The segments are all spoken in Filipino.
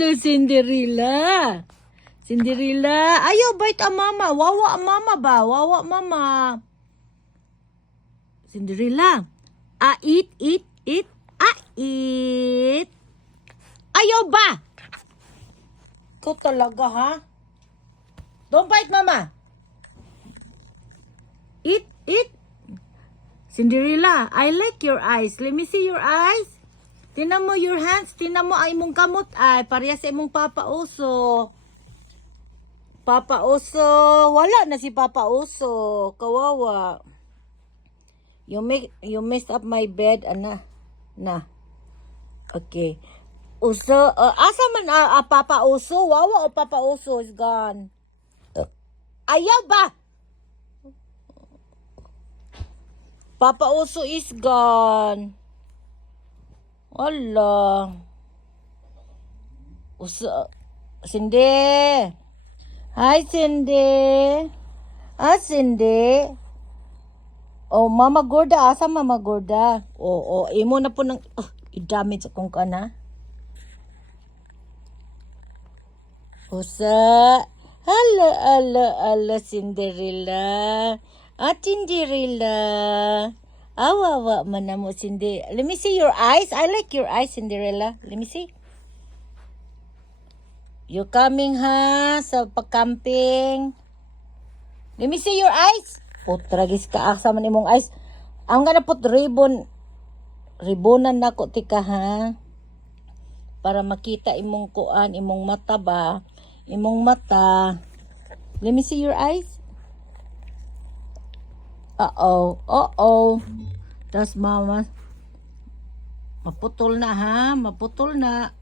Hello, Cinderella. Cinderella. Ayaw, bite ang mama. Wawa ang mama ba? Wawa mama. Cinderella. Eat. Eat. Ayaw ba? Ikaw talaga, ha? Don't bite, mama. Eat. Cinderella, I like your eyes. Let me see your eyes. Tinan mo your hands. Tinan mo ay mong kamot ay. Pareha sa imong Papa Oso. Papa Oso. Wala na si Papa Oso. Kawawa. You messed up my bed, ana. Na. Okay. Uso. Asa man Papa Oso? Wawa o Papa Oso is gone. Ayaw ba? Papa Oso is gone. Wala. Cindy. Hi, Cindy. Cindy. Oh, Mama Gorda. Asa Mama Gorda? Imo na po ng... i-damage akong kana. Usa. Ala, Cinderella. Cinderella. Awawa man na mo, Cindy. Let me see your eyes. I like your eyes, Cinderella. Let me see. You coming, ha? Sa pagcamping. Let me see your eyes. Tragis ka. Asa man imong eyes. Ang gonna put ribonan na ko, tika, ha? Para makita imong kuan, imong mata ba? Imong mata. Let me see your eyes. Uh-oh. Das mama. Maputol na, ha? Maputol na.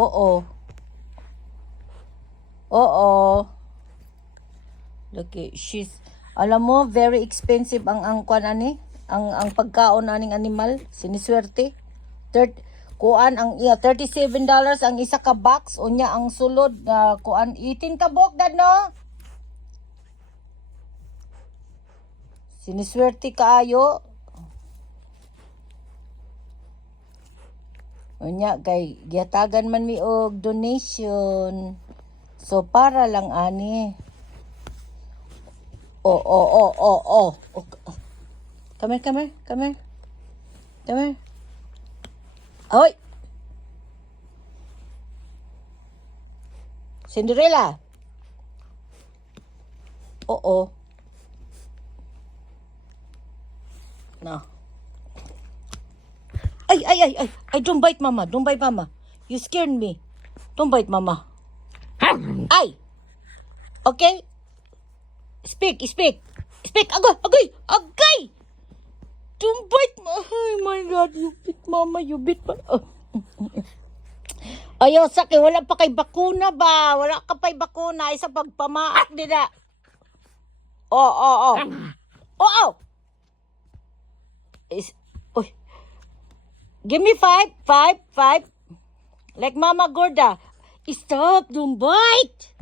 Oo. Look, alam mo, very expensive ang kuan ani, ang pagkaon aning animal, siniswerte. Kuan ang $37 ang isa ka box, unya ang sulod na kuan 18 ka bok dad, no? Siniswerte kaayo. Unya kay gihatagan man mi og donation. So para lang ani. Come here. Hoy! Cinderella! No. Ay, don't bite mama. You scared me. Don't bite mama. Ay! Okay? Speak. Agay! Don't bite mama. Oh my God, you bit mama, you bit pa. Ayaw, sakit. Wala pa kay bakuna ba? Wala ka pa'y bakuna. Isa pagpamaak nila. Oo. Give me 5. Like Mama Gorda. Stop, don't bite.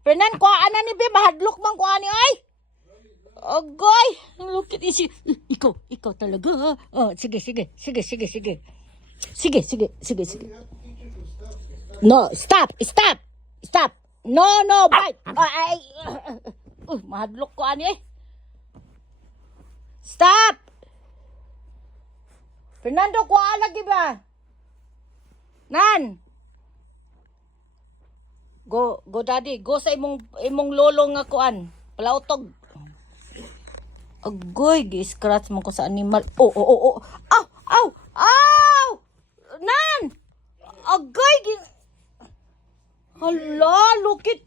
Fernan, kuhaan na ni Be. Mahadlok bang kuhaan ni ay? Agoy. Look at this. Ikaw talaga. Sige. No, stop. No, bite. Mahadlok kuhaan ni ay. Stop. Fernando, kuha lagi ba? Nan. Go daddy, go sa imong lolo nga kuan. Palautog. Agoy, gi-scratch mo ko sa animal. Ow! Nan. Agoy, hala, look it.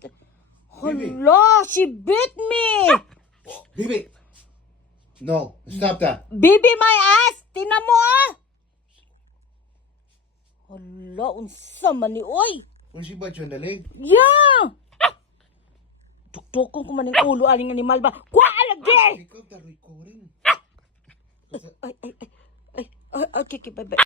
Hala, she bit me. Bibi. No, stop that. Bibi my ass. Tingnan mo, Hala, unsa man ni oy. When she bite you in the leg? Yeah. Tuktok ko man ang ulo aning animal ba. Kuha lagi. Pick up the recording. Ay. Okay, bye.